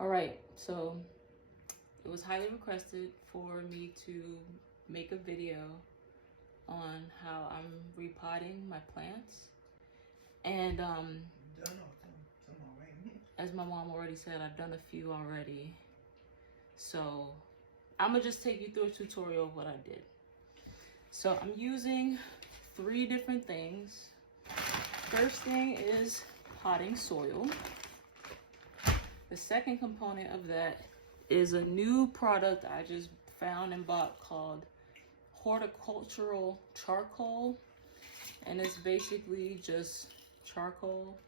All right, so it was highly requested for me to make a video on how I'm repotting my plants. And as my mom already said, I've done a few already. So I'm gonna just take you through a tutorial of what I did. So I'm using 3 different things. First thing is potting soil. The second component of that is a new product I just found and bought called horticultural charcoal, and it's basically just charcoal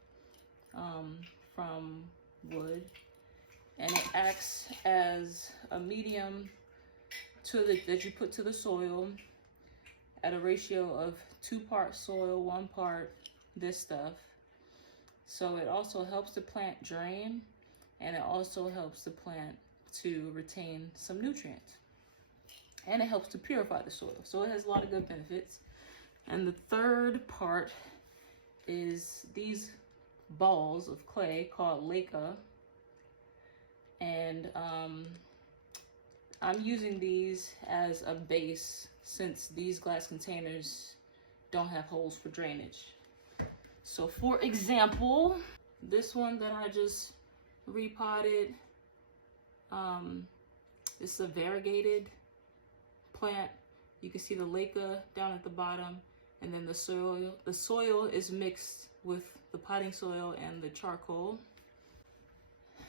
from wood, and it acts as a medium that you put to the soil at a ratio of 2 parts soil, 1 part this stuff. So it also helps the plant drain, and it also helps the plant to retain some nutrients, and it helps to purify the soil. So it has a lot of good benefits. And the third part is these balls of clay called leca, and I'm using these as a base since these glass containers don't have holes for drainage. So for example, this one that I just repotted, it's a variegated plant. You can see the leca down at the bottom, and then the soil is mixed with the potting soil and the charcoal.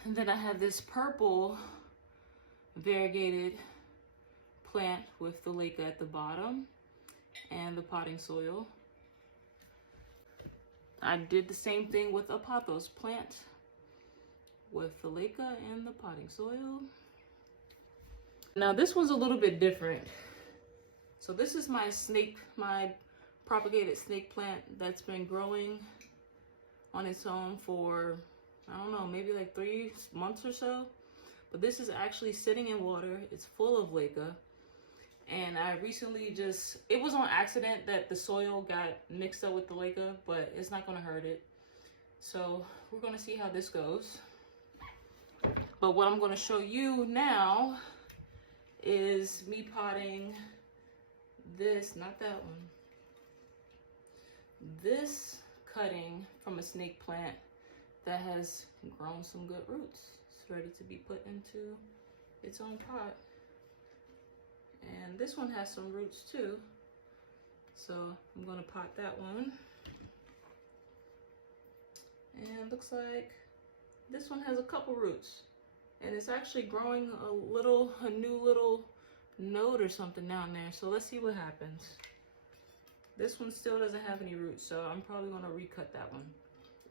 And then I have this purple variegated plant with the leca at the bottom and the potting soil. I did the same thing with a pothos plant with the leca and the potting soil. Now this one's a little bit different. So this is my propagated snake plant that's been growing on its own for, I don't know, maybe like 3 months or so. But this is actually sitting in water. It's full of leca. And I recently it was on accident that the soil got mixed up with the leca, but it's not gonna hurt it. So we're gonna see how this goes. But what I'm gonna show you now is me potting this, not that one. This cutting from a snake plant that has grown some good roots. It's ready to be put into its own pot. And this one has some roots too. So I'm gonna pot that one. And it looks like this one has a couple roots. And it's actually growing a new little node or something down there. So let's see what happens. This one still doesn't have any roots, so I'm probably gonna recut that one.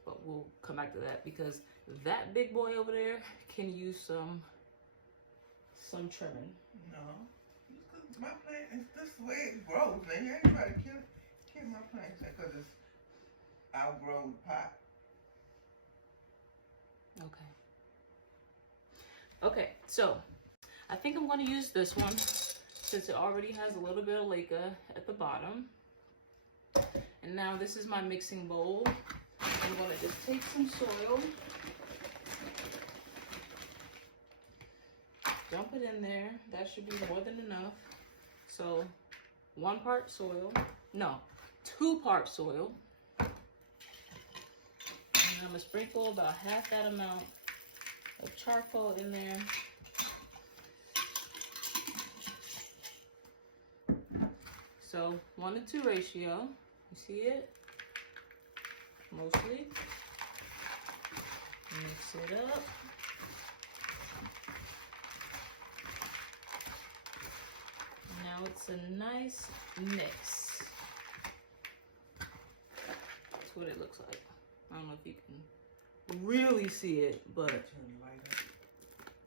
But we'll come back to that because that big boy over there can use some trimming. No. My plant is this the way it grows, man. Anybody kill my plants because it's outgrown pot. Okay, so I think I'm going to use this one since it already has a little bit of leca at the bottom. And now this is my mixing bowl. I'm going to just take some soil, dump it in there. That should be more than enough. So 1 part soil, no, 2 parts soil. And I'm gonna sprinkle about half that amount of charcoal in there. So 1-to-2 ratio, you see it? Mostly. Mix it up. Now it's a nice mix. That's what it looks like. I don't know if you can really see it, but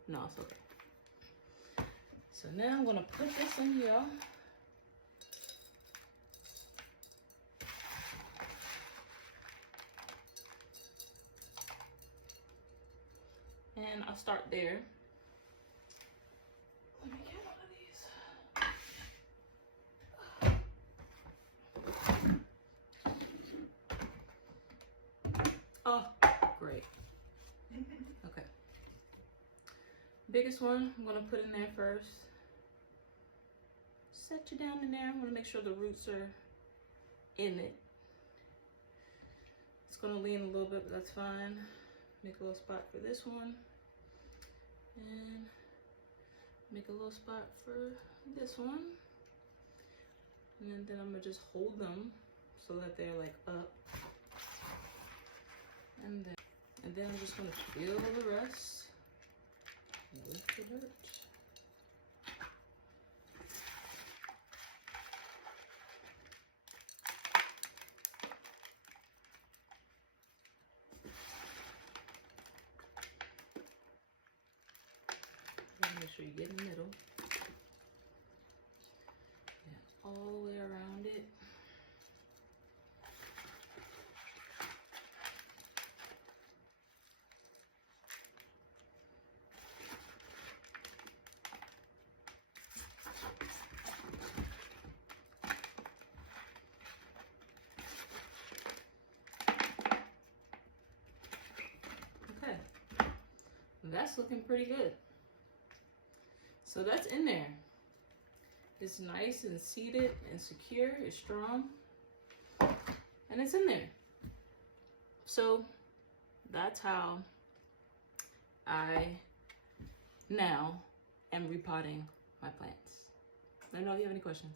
no, it's okay. So now I'm gonna put this in here. And I'll start there. Let me get one of these. Oh, great. Okay. Biggest one I'm gonna put in there first. Set you down in there. I'm gonna make sure the roots are in it. It's gonna lean a little bit, but that's fine. Make a little spot for this one. And make a little spot for this one. And then I'm gonna just hold them so that they're like up. And then I'm just gonna fill the rest with the dirt. Make sure you get in the middle. Yeah, all the way around it. Okay, that's looking pretty good. So that's in there. It's nice and seated and secure, it's strong, and it's in there. So that's how I now am repotting my plants. Let me know if you have any questions.